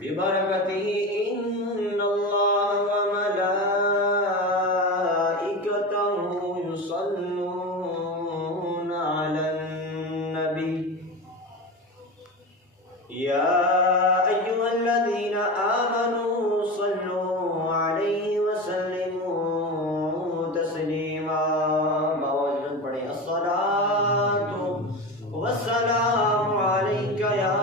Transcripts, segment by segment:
बिबरकतिही इन्नल्लाह व मलाइकतहु युसल्लूना अलन नबी या अय्युहल्लज़ीना आमनू सल्लू अलैहि व सल्लिमू तस्लीमा। बावजूद पढ़े अस्सलातु वस्सलामु अलैका या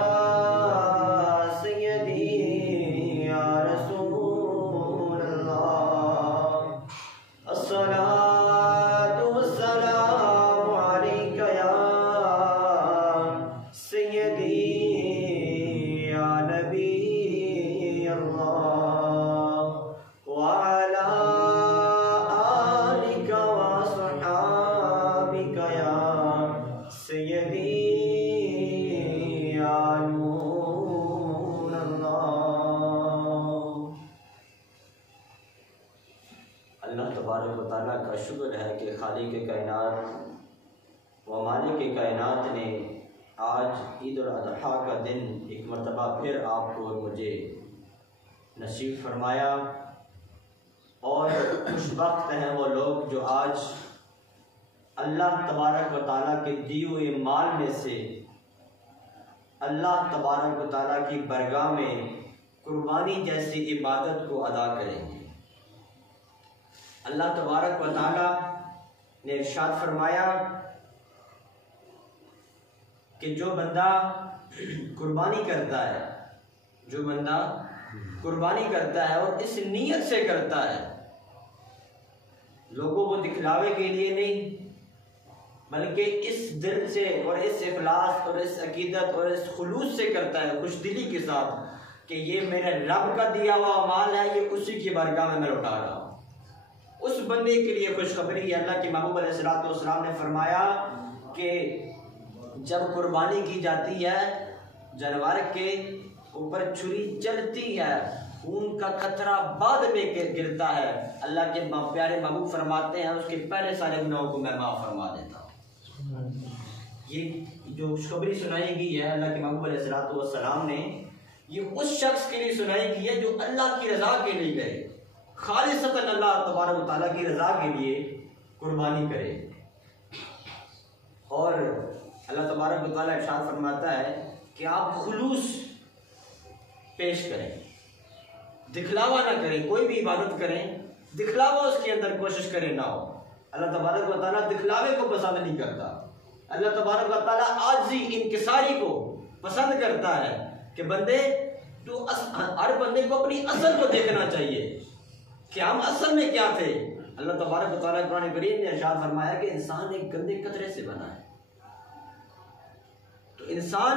अल्लाह तबारक व तआला का शुक्र है कि खालिक कायनात व मालिक कायनात ने आज ईद उल अज़हा का दिन एक मरतबा फिर आपको और मुझे नसीब फरमाया। और खुशबख्त हैं वो लोग जो आज अल्लाह तबारक व तआला के दिए हुए माल में से अल्लाह तबारक व तआला की बरगाह में कुर्बानी जैसी इबादत को अदा करेंगे। अल्लाह तबारक व तआला ने इरशाद फरमाया कि जो बंदा कुर्बानी करता है, जो बंदा कुर्बानी करता है और इस नीयत से करता है, लोगों को दिखलावे के लिए नहीं बल्कि इस दिल से और इस इखलास और इस अकीदत और इस खुलूस से करता है, खुशदिली के साथ कि ये मेरे रब का दिया हुआ माल है, ये उसी की बारगाह में मैं लौटा रहा हूँ, उस बंदे के लिए खुशखबरी है। अल्लाह के महबूब अलैहिस्सलाम ने फरमाया कि जब कुर्बानी की जाती है, जानवर के ऊपर छुरी चलती है, खून का कतरा बाद में गिरता है, अल्लाह के प्यारे महबूब फरमाते हैं उसके पहले सारे गुनाहों को मैं माफ़ फरमा देता हूँ। ये जो खुशखबरी सुनाई गई है अल्लाह के महबूब अलैहिस्सलाम ने, ये उस शख्स के लिए सुनाई गई है जो अल्लाह की रज़ा के लिए गए, खालिसतन अल्लाह तबारक व तआला की रज़ा के लिए कुर्बानी करे। और अल्लाह तबारक व तआला इरशाद फरमाता है कि आप खुलूस पेश करें, दिखलावा ना करें, कोई भी इबादत करें दिखलावा उसके अंदर कोशिश करें ना हो। अल्लाह तबारक व तआला दिखलावे को पसंद नहीं करता। अल्लाह तबारक व तआला आजी इंकिसारी को पसंद करता है कि बंदे तो हर बंदे को अपनी असल को देखना चाहिए कि हम असल में क्या थे। अल्लाह तबारक व तआला कुरान करीम ने इरशाद फरमाया कि इंसान एक गंदे कतरे से बना है। तो इंसान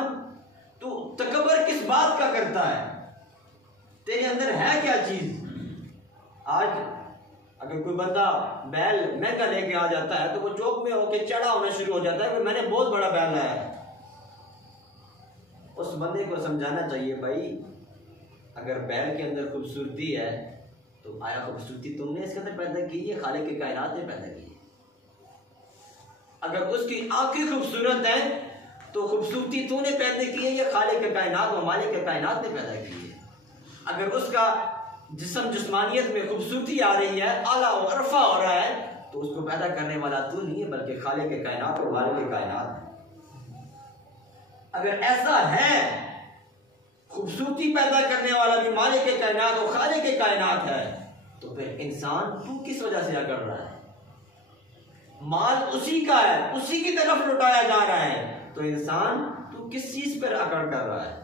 तू तकबर किस बात का करता है, तेरे अंदर है क्या चीज। आज अगर कोई बंदा बैल महंगा लेके आ जाता है तो वो चौक में होके चढ़ा होना शुरू हो जाता है कि मैंने बहुत बड़ा बैल लाया है। उस बंदे को समझाना चाहिए भाई अगर बैल के अंदर खूबसूरती है तो आया खूबसूरती तुमने इसके अंदर पैदा की है, खालिक के कायनात ने पैदा की है। अगर उसकी आंखें खूबसूरत हैं तो खूबसूरती तूने पैदा की है या खालिक के कायनात व मालिक के कायनात ने पैदा की है। अगर उसका जिस्मानियत में खूबसूरती आ रही है, आला और अरफा हो रहा है, तो उसको पैदा करने वाला तू नहीं है बल्कि खालिक के कायनात और मालिक के कायनात। अगर ऐसा है खूबसूरती पैदा करने वाला भी मालिक के कायनात और खालिक के कायनात है, तो फिर इंसान तू किस वजह से अकड़ रहा है। माल उसी का है, उसी की तरफ लुटाया जा रहा है, तो इंसान तू किस चीज पर अकड़ कर रहा है।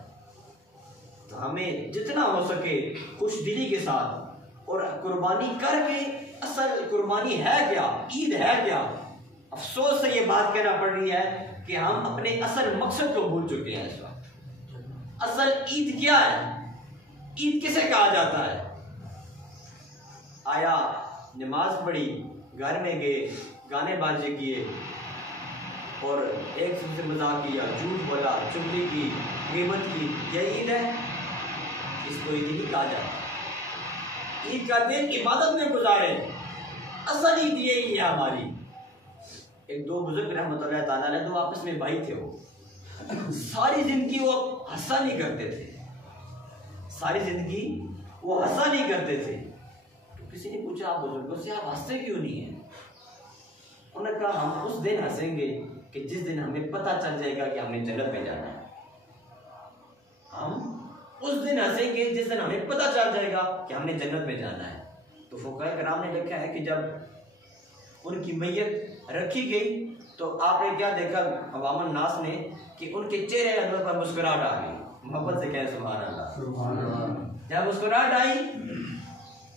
तो हमें जितना हो सके खुशदिली के साथ और कुर्बानी करके, असल कुर्बानी है क्या, ईद है क्या। अफसोस से ये बात कहना पड़ रही है कि हम अपने असल मकसद को भूल चुके हैं इस वक्त। असल ईद क्या है, ईद किसे कहा जाता है। आया नमाज पढ़ी, घर में गए, गाने बाजे किए और एक दूसरे से मजाक किया, झूठ बोला, चुगली की, गिबत की, यह ईद है। इसको ईद नहीं कहा जाता। ईद का दिन इबादत में गुजारे, असल ईद यही है हमारी। एक दो बुजुर्ग रहमतुल्लाह ताला अलैह, दो आपस में भाई थे। वो सारी जिंदगी वो हंसा नहीं करते थे, सारी जिंदगी वो हंसा नहीं करते थे। तो किसी ने पूछा आप बुजुर्गों से, आप हंसते क्यों नहीं है? उन्होंने कहा हम उस दिन हंसेंगे कि जिस दिन हमें पता चल जाएगा कि हमने जन्नत में जाना है। हम उस दिन हंसेंगे जिस दिन हमें पता चल जाएगा कि हमने जन्नत में जाना है। तो फुक़हा किराम ने लिखा है कि जब उनकी मैयत रखी गई तो आपने क्या देखा, अवामुन नास ने, कि उनके चेहरे अनवर पर मुस्कुराहट आ गई। मोहब्बत से कहें सुभान अल्लाह। जब मुस्कुराहट आई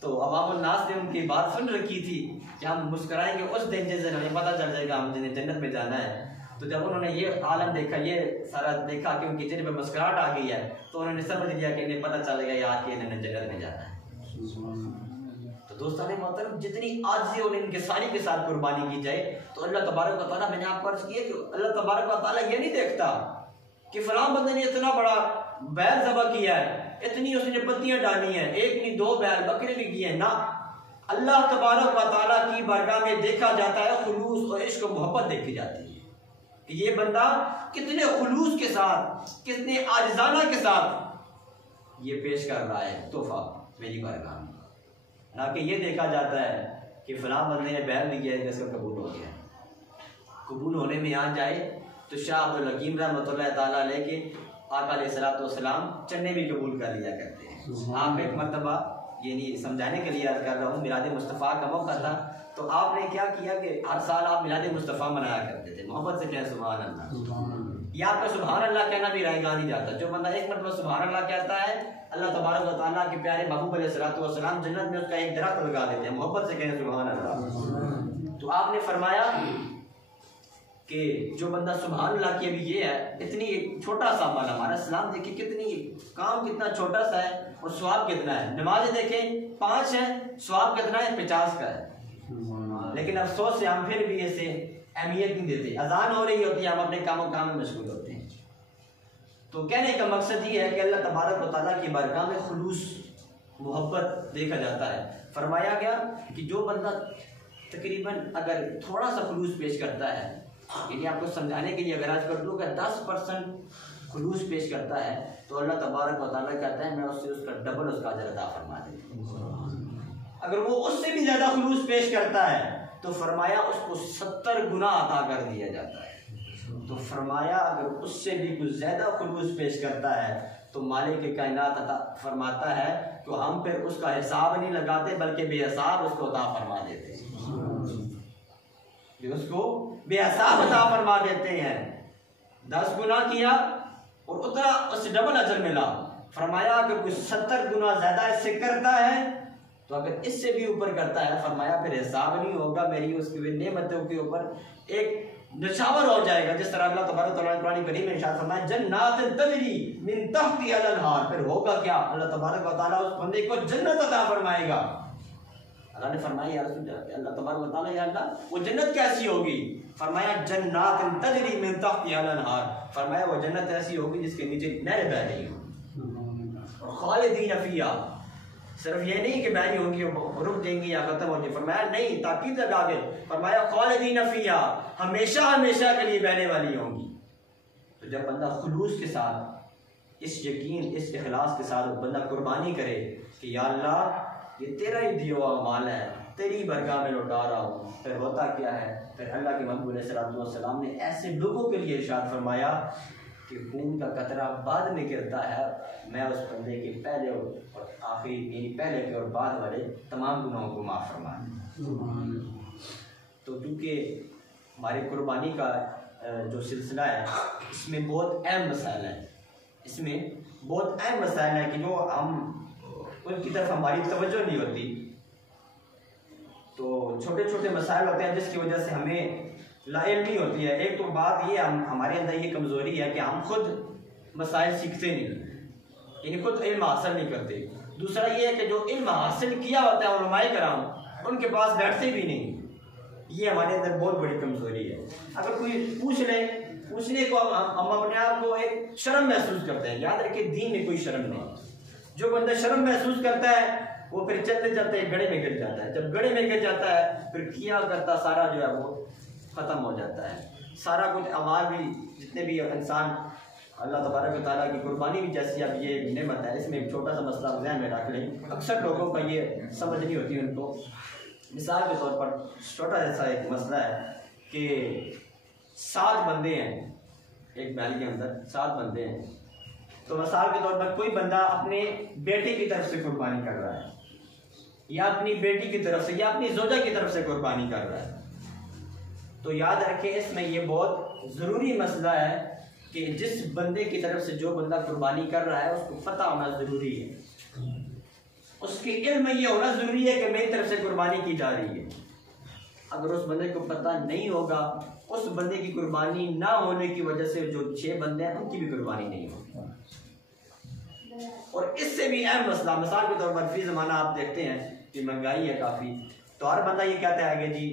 तो अवामुन नास ने उनकी बात सुन रखी थी कि हम मुस्कुराएंगे उस दिन जिस दिन हमें पता चल जाएगा हम जिन्हें जन्नत में जाना है। तो जब उन्होंने ये आलम देखा, ये सारा देखा कि उनके चेहरे पर मुस्कुराहट आ गई है, तो उन्होंने समझ लिया कि इन्हें पता चल गया आज के इन्होंने जन्नत में जाना है। तो दोस्तान मोहतरम, जितनी आजिज़ी और इनके सारी के साथ कुर्बानी की जाए तो अल्लाह तबारक व तआला, मैंने आपको अर्ज किया कि अल्लाह तबारक व तआला ये नहीं देखता कि फलां बंदे ने इतना बड़ा बैल ज़बह किया है, इतनी उसने पत्तियां डाली हैं, एक नहीं दो बैल बकरे भी किए ना। अल्लाह तबारक व तआला की बारगाह में देखा जाता है खुलूस और इश्क और मोहब्बत देखी जाती है कि ये बंदा कितने खुलूस के साथ, कितने आजिज़ाना के साथ ये पेश कर रहा है तोहफा मेरी बारगाह में। ना कि ये देखा जाता है कि फलां बंदे ने बैल दिया है जिसका कबूल हो गया। कबूल होने में आ जाए तो शाह अब्दुल हकीम रहमतुल्लाह ताला अलैह के आका अलैहिस्सलातु वस्सलाम चन्ने भी कबूल कर लिया करते हैं। आप एक मरतबा, ये नहीं समझाने के लिए याद कर रहा हूँ, मिलाद मुस्तफ़ा का मौका था, तो आपने क्या किया कि हर साल आप मिलाद मुस्तफ़ा मनाया करते थे। मोहब्बत से कहें सुभान अल्लाह। ये आपका सुभान अल्लाह कहना भी रहेगा नहीं जाता। जो बंदा एक मतलब सुभान अल्लाह कहता है, अल्लाह तबारक व तआला के प्यारे महबूब अलैहिस्सलातु वस्सलाम जन्नत में उसका एक दरख्त लगा देते हैं। मोहब्बत से कहें सुभान अल्लाह। तो आपने फरमाया कि जो बंदा सुभान अल्लाह की, अभी ये है इतनी एक छोटा सा अमल, हमारा इस्लाम देखिए कितनी काम कितना छोटा सा है और स्वाब कितना है। नमाज देखें 5 है, स्वाब कितना है 50 का है। लेकिन अफसोस से हम फिर भी ऐसे अहमियत नहीं देते। अजान हो रही होती है, हम अपने काम में मशगूल होते हैं। तो कहने का मकसद ये है कि अल्लाह तबारक व तआला की बारगाह में खुलूस मोहब्बत देखा जाता है। फरमाया गया कि जो बंदा तकरीबन अगर थोड़ा सा खुलूस पेश करता है, यानी आपको समझाने के लिए अगर आज कर दूँ कि 10% खुलूस पेश करता है तो अल्लाह तबारक व तआला कहता है मैं उससे उसका डबल उसका अजर अता फरमा देता। अगर वो उससे भी ज़्यादा खुलूस पेश करता है तो फरमाया उसको 70 गुना अता कर दिया जाता है। तो फरमाया अगर उससे भी कुछ ज़्यादा खुलूस पेश करता है तो मालिक कायनात अता फरमाता है तो हम फिर उसका हिसाब नहीं लगाते बल्कि बेहिसाब उसको अता फरमा देते हैं। उसको बेहिसाब अता फरमा देते हैं। 10 गुना किया और उतना उससे डबल अजर मिला। फरमाया अगर कुछ 70 गुना ज़्यादा इससे करता है तो अगर इससे भी ऊपर करता है फरमाया फिर हिसाब नहीं होगा, मेरी उसकी नेमतों के ऊपर एक निछावर हो जाएगा। जिस तरह अल्लाह तबारक व तआला कुरान करीम में इरशाद फरमाया जन्नातिन तजरी मिन तहतिहा अल-अनहार, फिर होगा क्या, अल्लाह तबारक व तआला उस बंदे को जन्नत अता फरमाएगा। अल्लाह ने फरमाया या रसूल अल्लाह तबारक व तआला, या अल्लाह वो जन्नत कैसी होगी? फरमाया जन्नातिन तजरी मिन तहतिहा अल-अनहार, फरमाया वो जन्नत ऐसी होगी जिसके नीचे नहरें बह रही हों और खालिदीन फीहा, सिर्फ ये नहीं कि बहनी होंगी रुक देंगी या खत्म होंगी, फरमाया नहीं, ताकीद लगा के फरमाया खालिदीन फीहा, हमेशा हमेशा के लिए बहने वाली होंगी। तो जब बंदा खुलूस के साथ इस यकीन इस इखलास के साथ बंदा कुर्बानी करे कि या अल्लाह ये तेरा ही दिया हुआ माल है, तेरी बरगाह में लौटा रहा हूँ, फिर होता क्या है, फिर अल्लाह के महबूब अलैहिस्सलातु वस्सलाम ने ऐसे लोगों के लिए इरशाद फरमाया कि खून का कतरा बाद में गिरता है, मैं उस बंदे के पहले और आखिरी यानी पहले के और बाद वाले तमाम गुनाहों को माफ़ फरमा दूँ। तो क्योंकि हमारी कुर्बानी का जो सिलसिला है इसमें बहुत अहम मसाइल है, इसमें बहुत अहम मसाइल है कि जो हम उनकी तरफ हमारी तवज्जो नहीं होती। तो छोटे छोटे मसाइल होते हैं जिसकी वजह से हमें लाइल्मी होती है। एक तो बात ये हमारे अंदर ये कमज़ोरी है कि हम खुद मसाइल सीखते नहीं, यानी खुद इल्म हासिल नहीं करते। दूसरा ये है कि जो इल्म हासिल किया होता है उलमाए कराम उनके पास बैठते भी नहीं, ये हमारे अंदर बहुत बड़ी कमज़ोरी है। अगर कोई पूछ ले, पूछने को हम अपने आप को एक शर्म महसूस करते हैं। याद रखिए दीन में कोई शर्म नहीं। जो बंदा शर्म महसूस करता है वो फिर चलते चलते गड़े में गिर जाता है। जब गड़े में गिर जाता है फिर किया करता सारा जो है वो ख़त्म हो जाता है। सारा कुछ अमाल भी, जितने भी इंसान, अल्लाह तबारक व तआला की कुर्बानी भी जैसी अब ये नेमत है, इसमें एक छोटा सा मसला ध्यान में रख लें। अक्सर लोगों का ये समझ नहीं होती उनको। मिसाल के तौर पर छोटा जैसा एक मसला है कि 7 बंदे हैं एक महल के अंदर, 7 बंदे हैं। तो मिसाल के तौर पर कोई बंदा अपने बेटे की तरफ से कुर्बानी कर रहा है, या अपनी बेटी की तरफ से, या अपनी जोजा की तरफ से कुर्बानी कर रहा है, तो याद रखें इसमें ये बहुत ज़रूरी मसला है कि जिस बंदे की तरफ से जो बंदा कुर्बानी कर रहा है उसको पता होना ज़रूरी है, उसके इल्म में ये होना ज़रूरी है कि मेरी तरफ से कुर्बानी की जा रही है। अगर उस बंदे को पता नहीं होगा, उस बंदे की कुर्बानी ना होने की वजह से जो 6 बंदे हैं उनकी भी कुर्बानी नहीं होगी। और इससे भी अहम मसला, मिसाल के तौर पर फी ज़माना आप देखते हैं कि महंगाई है काफ़ी, तो हर बंदा ये कहता है कि जी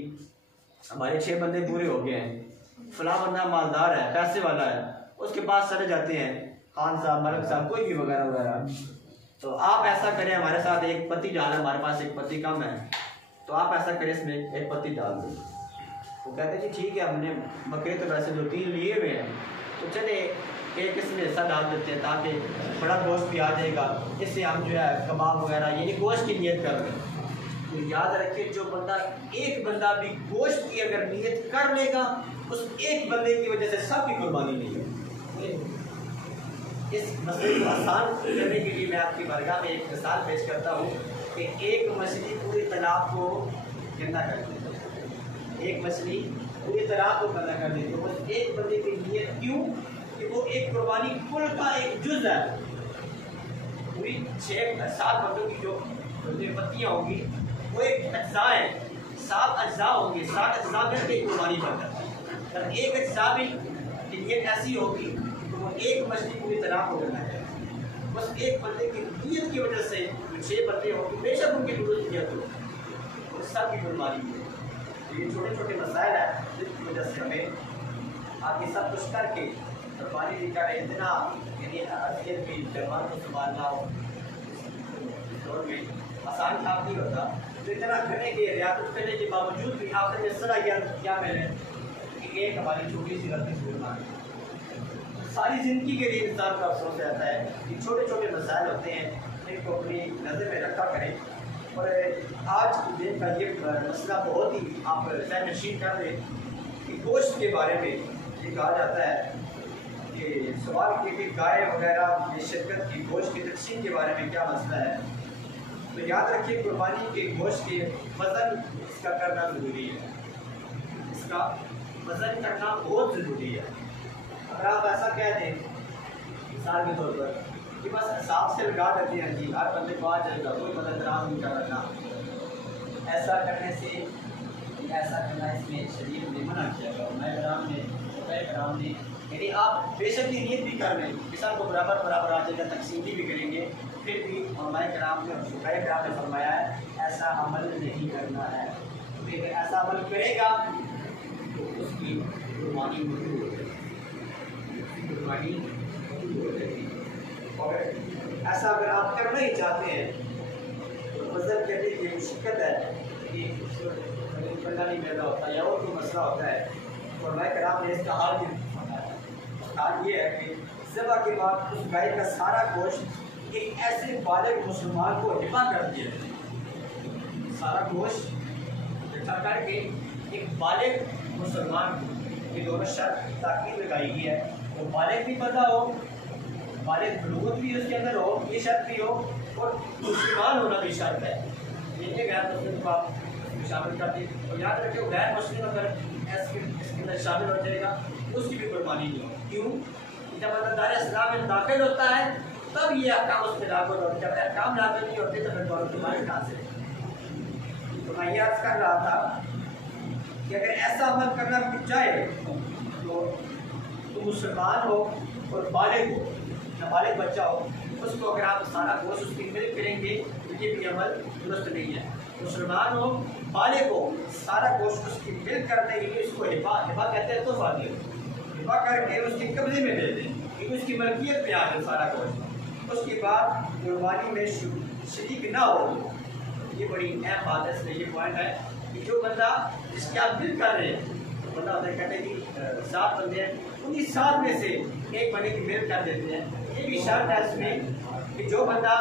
हमारे 6 बंदे पूरे हो गए हैं, फलां बंदा मालदार है, पैसे वाला है, उसके पास चले जाते हैं खान साहब, मलिक साहब, कोई भी वगैरह वगैरह, तो आप ऐसा करें हमारे साथ एक पत्ती डाल, हमारे पास एक पत्ती कम है, तो आप ऐसा करें इसमें एक पत्ती डाल दें। वो कहते हैं जी ठीक है, हमने बकरे तो वैसे 2-3 लिए हुए हैं, तो चले एक इसमें हिस्सा डाल देते हैं ताकि बड़ा गोश्त भी आ जाएगा, इससे हम जो है कबाब वगैरह यानी गोश्त की नियत कर रहे हैं। तो याद रखिए जो बंदा, एक बंदा भी गोश्त की अगर नियत कर लेगा, उस एक बंदे की वजह से सबकी कुर्बानी नहीं है। इस मसले को आसान करने के लिए मैं आपकी बारगाह में एक मिसाल पेश करता हूँ कि एक मछली पूरे तालाब को गंदा कर देती, एक मछली पूरे तालाब को गंदा कर देती, तो बस एक बंदे की नियत क्यों कि वो एक कुर्बानी कुल का एक जुज़ है। पूरी 6-7 बंदों की जो पत्तियाँ होंगी वो एक अज्जा है, 7 अज्जा होंगे, 7 अज्जा करके कुर्बानी बनता है। अगर एक अज्जा भी नियत ऐसी होगी तो वो एक मछली पूरी तरह हो जाना है। बस एक बंदे की नियत की वजह से 6 बंदे होंगे, बेशक उनकी दुरुस्त नियत हो, सब की कुर्बानी है। ये छोटे छोटे मसाइल हैं जिसकी वजह से हमें आगे सब कुछ करके कुर्बानी भी करें, इतना यानी असियत भी जवान को संभालना हो दौर में आसान काम नहीं होता। तो इतना करने के रियासत करने के बावजूद भी आपने जिस तरह क्या मिले कि एक हमारी छोटी सी गलती से सारी ज़िंदगी के लिए इंसान का अफसोस रहता है कि छोटे छोटे मसाइल होते हैं, इनको अपनी नज़र में रखा करें। और आज के दिन का ये मसला बहुत ही आप नशीन कर दें कि गोश्त के बारे में ये कहा जाता है कि सवाल कि गाय वगैरह में शिरकत की गोश्त की तकसीम के बारे में क्या मसला है। तो याद रखिए कुर्बानी के गोश्त के वज़न इसका करना ज़रूरी है, इसका वज़न करना बहुत ज़रूरी है। अगर आप ऐसा कह दें मिसाल के तौर पर कि बस हिसाब से लगा देते हैं जी हर बंदे को आ जाएगा, कोई मदद राम नहीं कर रहा, ऐसा करने से ऐसा करना इसमें शरीर ने मना किया कराम ने यानी आप बेशक की नियत भी कर लें कि सबको बराबर बराबर आ जाएगा, तकसीम भी करेंगे, फिर भी हमारे कराम ने और शुक्र कराम ने फरमाया है ऐसा अमल नहीं करना है। फिर ऐसा अमल करेगा तो उसकी कुर्बानी मौजूद हो जाएगी, कुर्बानी मौजूद हो जाएगी। और ऐसा अगर आप करना ही चाहते हैं तो वज़न करने की मुश्किल है कि बंदा नहीं पैदा होता या और कोई मसला होता है, और हमारे कराम ने इसका हाल भी हाल ये है कि ज़िबा के बाद उस गाय का सारा गोश्त एक ऐसे बालिग मुसलमान को हिबा कर दिया, सारा गोश्त इकट्ठा करके एक बालिग मुसलमान की दोनों शर्त ताकीद लगाई गई है। तो बालिग भी पता हो, बालिग बलूगत भी उसके अंदर हो, ये शर्त भी हो, और मुसलमान होना भी शर्त है। ये गैर मुस्लिम को आप शामिल कर दी, और याद रखिए गैर मुस्लिम अगर इसके अंदर शामिल हो जाएगा उसकी भी कुर्बानी नहीं हो। क्यों? जब अल्लाह इस्लाम में दाखिल होता है तब ये अहकाम उस पर लागू होते, जब अहकाम लागू नहीं होते तो फिर कुर्बानी कहाँ से। तो मैं ये अर्ज कर रहा था कि अगर ऐसा अमल करना चाहे तो मुसलमान हो और बालिग हो, नाबालिग बच्चा हो, उसको अगर आप सारा गोश्त उसकी मिल करेंगे तो ये भी अमल दुरुस्त नहीं है। मुसलमान हो, बालिग हो, सारा गोश्त उसकी मिल कर देंगे, इसको हिबा कहते हैं, तोहफा दे, हिबा करके उसके कब्जे में दे दें क्योंकि उसकी मलकियत में आ जाए सारा गोश्त। उसके बाद कुर्बानी में शरीक ना हो। ये बड़ी अहम बात है, इसलिए ये पॉइंट है कि जो बंदा जिसके आप दिल कर रहे हैं बंदा होता है, कहते हैं जी 7 बंदे हैं, उन्हीं 7 में से एक बंदे की मेल कर देते हैं। ये भी शर्त है इसमें कि जो बंदा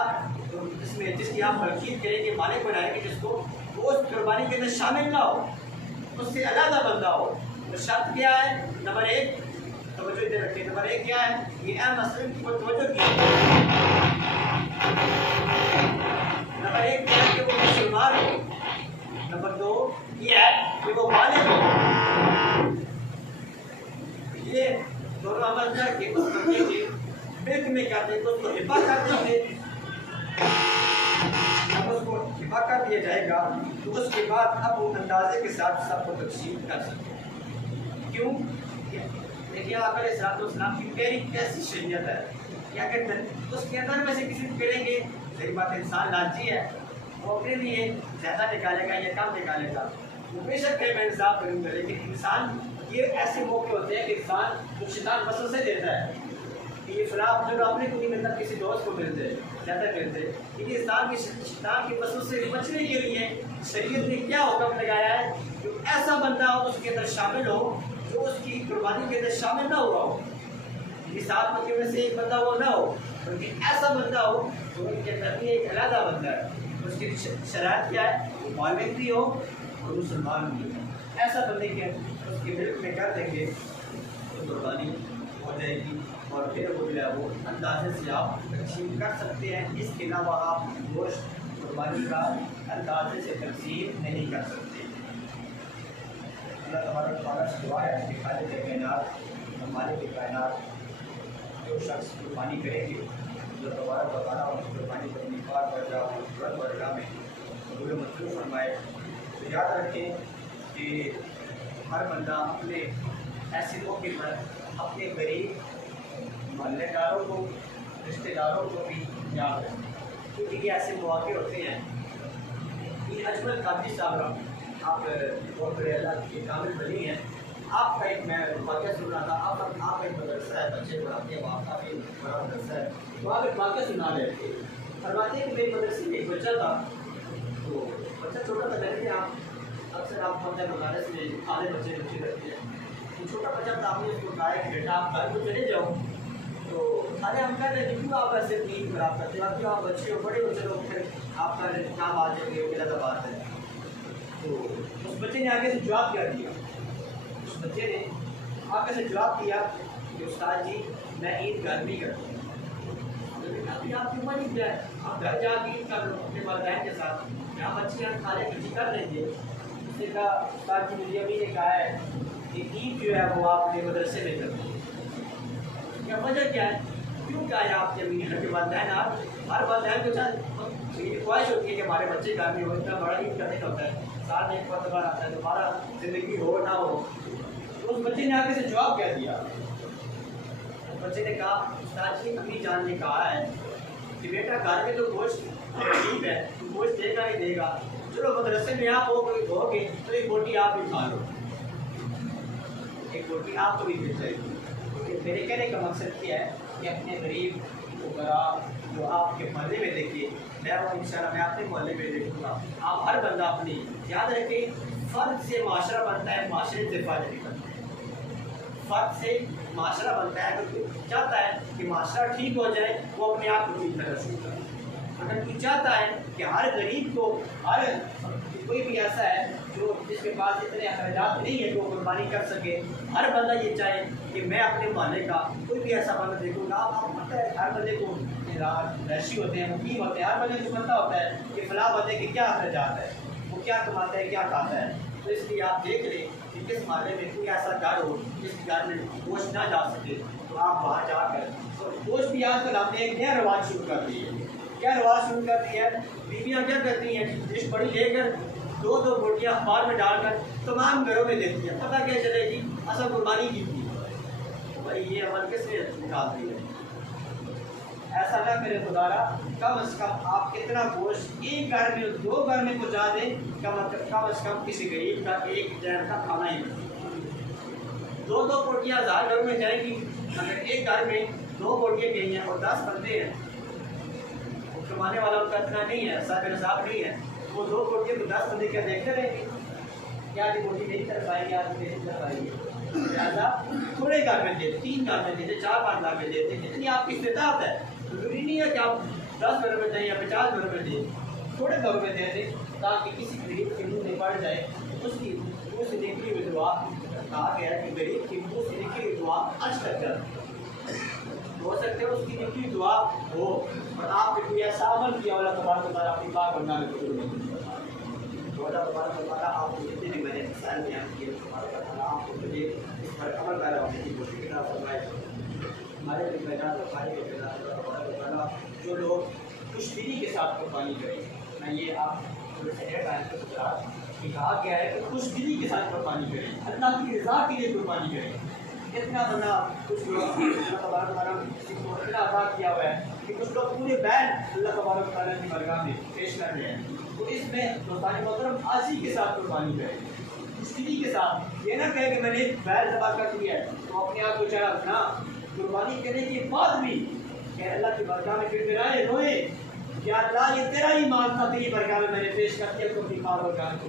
जिसकी आप मलकीत करेंगे, मालिक बनाएंगे जिसको, वो उस कुर्बानी के अंदर शामिल ना हो, उससे अलग बंदा हो। तो शर्त क्या है? नंबर 1 तवज्जो इधर रखिए। नंबर 1 क्या है? ये अहम मसले की तवज्जो की। नंबर 1 क्या है कि वो मुसलमान हो। नंबर 2 ये है कि वो बालिग हो। ये दोनों अमल करके उस बंदे के मिल्क में कर देंगे, उसको हिब्बा कर देंगे। जब उसको हिब्बा कर दिया जाएगा तो उसके बाद अब वो अंदाजे के साथ सबको तकसीम कर सकते हैं। क्यों? देखिए आप अलैहिस्सलाम की प्यारी कैसी शरीयत है, क्या कहते हैं उसके अंदर में से किसी को करेंगे। सही बात है, इंसान लालची है, वो अपने लिए ज़्यादा निकालेगा या कम निकालेगा, वो बेशक है मैं इंसाफ करूँगा। लेकिन इंसान ये ऐसे मौके होते हैं कि इंसान जो शैतान वसवसे देता है कि ये फलां जो अपने को नहीं मिलता, किसी दोस्त को मिलते ज़्यादा मिलते, लेकिन इंसान की शैतान के वसवसे से बचने के लिए शरीयत ने क्या हुक्म लगाया है कि ऐसा बंदा हो उसके अंदर शामिल हो जो उसकी कुर्बानी के अंदर शामिल ना हुआ हो। ये 7 बंदों में से एक बंदा वो ना हो, बल्कि ऐसा बंदा हो जो उनके अंदर भी एक अलग बंदा है। उसकी शरात क्या है? वो बालिग भी हो और मुसलमान भी हो। ऐसा बंदे के उसके मिल्क में कर देंगे तो कुर्बानी हो जाएगी और फिर वो जो है वो अंदाजे से आप तकसीम कर सकते हैं। इसके अलावा आप गोश्त कुर्बानी का अंदाजे से तकसीम नहीं कर सकते। अल्लाह तबारक व तआला से दुआ है कि खालिक कायनात, मालिक कायनात, जो शख्स कुर्बानी करेंगे अल्लाह तबारक व तआला उनकी कुर्बानी को अपनी पाक दर्जा और बुलंद दर्जा में कबूल मंजूर फरमाए। तो याद रखें कि हर बंदा अपने ऐसे मौके पर अपने गरीब मोहल्लेदारों को, रिश्तेदारों को भी याद रखें, क्योंकि ये ऐसे मौके होते हैं। ये अजमल काजी साहब, आप बहुत बड़े अल्लाह के कामिल बनी हैं। आपका एक मैं वाक़या सुन रहा था, आप एक मदरसा है, बच्चे पढ़ाते हैं, आपका भी बड़ा मदरसा है, तो आप एक वाक़या सुना रहे थे। फरमाते हैं कि मेरे मदरसे में एक बच्चा था, तो बच्चा छोटा था, मैंने आप अक्सर आप मतलब मदारस में आधे बच्चे रहते हैं, तो छोटा बच्चा था, आपने उसको कहा कि बेटा आप घर को चले जाओ, तो सारे हम कह रहे क्यों आप ऐसे नींद खराब करते हो, क्यों आप बच्चे हो, बड़े हो, चलो फिर आपका काम आ जाएंगे, गलत बात है। तो उस बच्चे ने आगे से जवाब क्या दिया? उस बच्चे ने आगे से जवाब दिया कि उस्ताद जी मैं ईद घर भी करता हूँ। अभी आपकी मर्जी क्या है, आप घर जाकर ईद कर लो अपने वालिदैन के साथ, यहाँ बच्चे यहाँ खाने पीछे कर लेंगे। उसने कहा उस्ताद जी मुझे अभी ने कहा है कि ईद जो है वो आप अपने मदरसे में कर दो। क्या वजह क्या है, क्यों कहा है आपके अभी के वालिदैन? आप हर वालिदैन के साथ मेरी ख्वाहिश होती है कि हमारे बच्चे घर में हो, इतना बड़ा ईद का दिन होता है, साल में एक बार आता है, दोबारा जिंदगी हो ना हो। तो उस बच्चे ने आगे से जवाब क्या दिया? उस बच्चे ने कहा उस्ताद जी अम्मी जान ने कहा है कि बेटा घर में तो गोश्त ठीक है, तो गोश्त देगा नहीं देगा, चलो मदरसे में आप होगे तो एक रोटी आप भी खा लो, एक रोटी आपको भी मिल जाएगी। तो मेरे कहने का मकसद क्या है कि अपने गरीब वगैरह जो आपके मोहल्ले में देखिए, मैं वो इंशाल्लाह मैं अपने मोहल्ले में देखूँगा, आप हर बंदा अपनी याद रखें, फ़र्द से माशरा बनता है, माशरे से फ़र्द नहीं बनता है। फ़र्द से माशरा बनता है, तो चाहता है कि माशरा ठीक हो जाए, वो अपने आप को ठीक तरह शुरू करे। अगर कोई चाहता है कि हर गरीब को, हर कोई भी ऐसा है जो जिसके पास इतने अखराजात नहीं है कि वो कुर्बानी कर सके, हर बंदा ये चाहे कि मैं अपने मोहल्ले का कोई भी ऐसा बंदा देखूँगा। आपको पता है हर बंदे को रैशी होते हैं, मुकीम होते हैं, हर बंदे को पता होता है कि फलां बंदे के क्या अखराजात है, वो क्या कमाता है, क्या खाता है। तो इसलिए आप देख लें कि किस मोहल्ले में कोई ऐसा घर हो जिस घर में गोश्त ना जा सके, तो आप वहाँ जाकर, तो गोश्त भी आजकल हमने एक नया रवाज शुरू कर दिया है। क्या रवाज शुरू कर दिया है? बीवियाँ क्या करती हैं, डिश बड़ी लेकर 2-2 बोटियाँ अखबार में डालकर तमाम घरों में देती हैं, पता क्या चलेगी असल कुर्बानी की थी। भाई ये अमल किसने निकालती है? ऐसा ना करें खुदारा, कम से कम आप कितना गोश्त एक घर में 2 घर में पहुँचा दें, कम से कम किसी गरीब का एक टाइम का खाना ही बने। 2-2 बोटियाँ 1000 घरों में जाएंगी, अगर एक घर में 2 बोटियाँ गई हैं और 10 बंदे हैं, कमाने वाला उनका इतना नहीं है, साहब नहीं है, वो 2 बोटियाँ तो 10 बंदे क्या देखते रहेंगे? क्या डिपोजिट नहीं कर पाएंगे, आप नहीं कर पाएंगे। लिहाजा थोड़े गारमेंट देते, 3 गारमेंट देते, 4-5 गारमेंट देते, जितनी आपकी इस्तेताअत है। जरूरी नहीं है कि आप 10 रुपये दें या 50 रुपये दें, थोड़े रुपये दे दें ताकि किसी गरीब के मुँह में पड़ जाए। उसकी मुँह से निकली हुई दुआ, कहा गया है कि गरीब की मुँह से निकली हुई दुआ आज तक कर हो सकते हो, उसकी निकली दुआ हो और आपने कोई ऐसा अमल किया, अल्लाह तबारक व तआला अपनी पाक बंदा में कबूल नहीं करता। तो अल्लाह तबारक व तआला आपको जितने भी मैंने मिसाल बयान किए, आपको मुझे इस पर अमल कर रहा हूँ कोशिश करना फरमाए। हमारे भी मैदान तबारक जो लोग खुशदिली के साथ कुर्बानी करें, मैं ये आप कहा गया है कि खुशदिली के साथ कुर्बानी करें, अल्लाह की रज़ा के लिए कुर्बानी करें। इतना बना कुछ लोग इतना अदा किया हुआ है कि कुछ लोग पूरे बैल अल्लाह तबारक व तआला की बारगाह में पेश कर रहे हैं। तो इसमें दोस्तानी मोहतरम आजी के साथ कुर्बानी करें, खुशदिली के साथ। ये ना कहे कि मैंने बैल ज़बा कर दिया है तो अपने आप को चढ़ा ना, कुर्बानी करने के बाद भी अल्लाह की बारगाह में फिर आए रोए कि अल्लाह ये तेरा ही माल था, तेरी बारगाह में मैंने पेश कर दिया, तो अपनी बारगाह को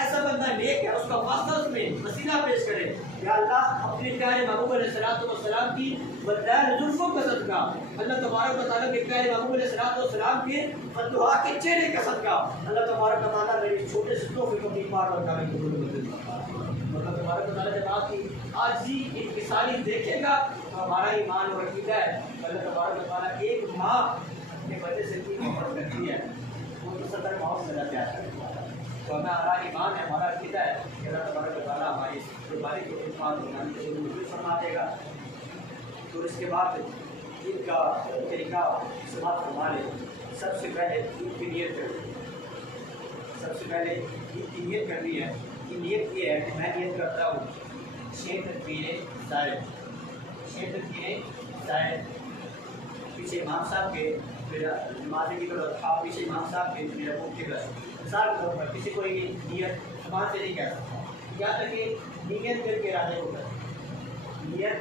ऐसा बंदा नेक है, उसका वास्ता उसमें वसीला पेश करे, या अल्लाह अपने प्यारे महबूब अलैहिस्सलाम की बदलाए जुल्फों का सदका, अल्लाह तबारक व तआला के प्यारे महबूब अलैहिस्सलाम के बददुआ के चेहरे का सदका, अल्लाह तबारक व तआला मेरे छोटे से तोहफे को अपनी बारगाह में कबूल कर ले। अल्लाह तबारक व तआला जब आपकी आजी इंकिसारी देखेगा तो हमारा ईमान और अकीदा है। अल्लाह तबारक व तआला एक माँ के बच्चे से इतनी मोहब्बत करती है, वो तो 70 माह से ज़्यादा प्यार करती है। तो हमारा ईमान है, हमारा अकीदा है कि अल्लाह तबारक व तआला हमारी कुर्बानी को बनाने के लिए फरमा देगा। तो इसके बाद ईद का तरीका समाप्त फरमा ले। सबसे पहले ईद की नियत करनी, सबसे पहले ईद की नियत करनी है। कि नियत ये है कि मैं नियत करता हूँ 6 तकबीरें ज़ाहिर, 6 तकबीरें ज़ाहिर, पीछे इमाम साहब के मेरा नमाज़ी की तरफ आप पीछे इमाम साहब के मेरा मुफ्ती का मिसाल के तौर पर किसी कोई नियत जबान से नहीं कह सकता, क्या तक कि नियत करके इरादे को कर नियत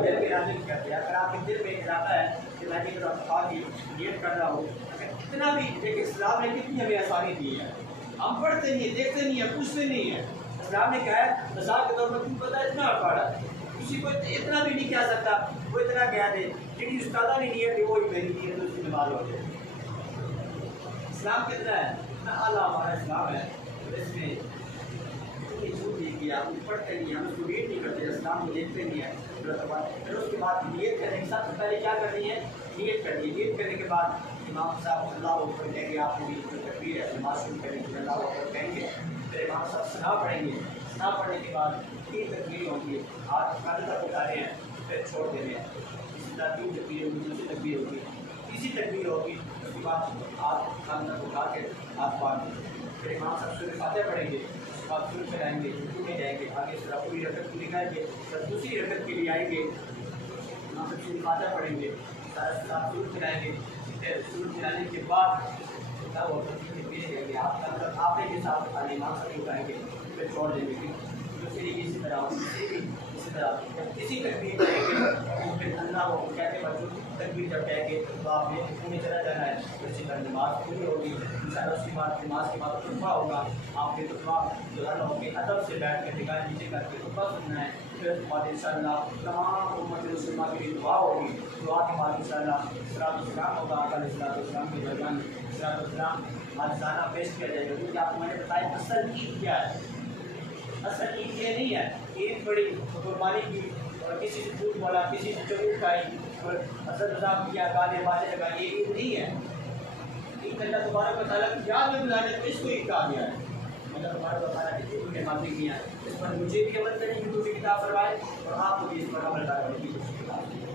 करके इरादे को करते हैं। अगर आपके दिल में इरादा है कि मैं की तरफ नियत कर रहा हूँ, इतना भी देखिए इस्लाम ने कितनी हमें आसानी दी है। हम पढ़ते नहीं है, देखते नहीं है, पूछते नहीं है। इस्लाम ने कहा है मिसाल के तौर पर तुम पता इतना पढ़ा, किसी को इतना भी नहीं कह सकता, वो इतना कह दे कि उस्तादा ने नियत दी, वो मेरी नियत तो उसकी नमाज हो जाए। इस्लाम कितना है, इतना आला हमारा इस्लाम है। तो इसमें इतनी छूट दी कि आप पढ़ते नहीं, हम उसको रीड नहीं करते, इस्लाम को देखते नहीं है। फिर उसके बाद नियत करने के सबसे पहले क्या करनी है, नियत करनी है। नियत करने के बाद इमाम साहब अल्लाह अकबर कहेंगे, आपको भी तकबीर है, नमाज शुरू करेंगे, अल्लाह अकबर कहेंगे, फिर इमाम साहब सना पढ़ेंगे। सना पढ़ने के बाद 3 तकबीर होगी, हाथ कान तक उठाने हैं, फिर छोड़ देने हैं। इसी तरह 3 तकबीर होगी, दूसरी तकबीर होगी, तीसरी तकबीर होगी, उसके बाद हाथ कान तक उठा के हाथ बांध, फिर इमाम साहब सूरह फातिहा पढ़ेंगे, उसके बाद शुरू कराएंगे, रुकू में जाएंगे, आगे से पूरी रकत पूरी करेंगे, फिर दूसरी रकत के लिए आएंगे, इमाम साहब सूरह फातिहा पढ़ेंगे, साथ सूरज चलाएंगे, फिर सूरज चलाने के बाद आपने के साथ खाली इमाम साहब उठाएंगे, फिर छोड़ देंगे। दूसरी इसी तरह इसी तकबीर करेंगे, फिर अल्लाह को कहते बच्चों तकबीर जब कहेंगे तो आपने रुकू में चला जाना है। फिर इसी तरह नमाज पूरी होगी, इंशाअल्लाह उसके बाद नमाज के बाद खुतबा होगा, आपने खुतबा जो है अपने अदब से बैठ कर निगाह नीचे करके खुतबा सुनना है। फिर उसके बाद इंशाअल्लाह तमाम उम्मत मुस्लिमा के लिए दुआ होगी, दुआ के बाद इंशाअल्लाह सलाम होगा, सलाम के दरमियान सलाम आजाना पेश किया जाएगा। क्योंकि आपको मैंने बताया असल ईद क्या है, असल ईद ये नहीं है ईद बड़ी कुर्बानी की और किसी से झूठ बोला, किसी से चोरी उठाई और असल मजाक किया, गाने बातें लगाई, ये ईद नहीं है। ईद अल्लाह तबारक व तआला की याद में बुलाने को इसको ईद कहा गया है। अल्लाह तबारक व तआला की जितनी नेमतें दी हैं, इस पर मुझे भी अमल करने की तौफीक अता फरमाए और आपको भी इस पर अमल करने की तौफीक अता फरमाए।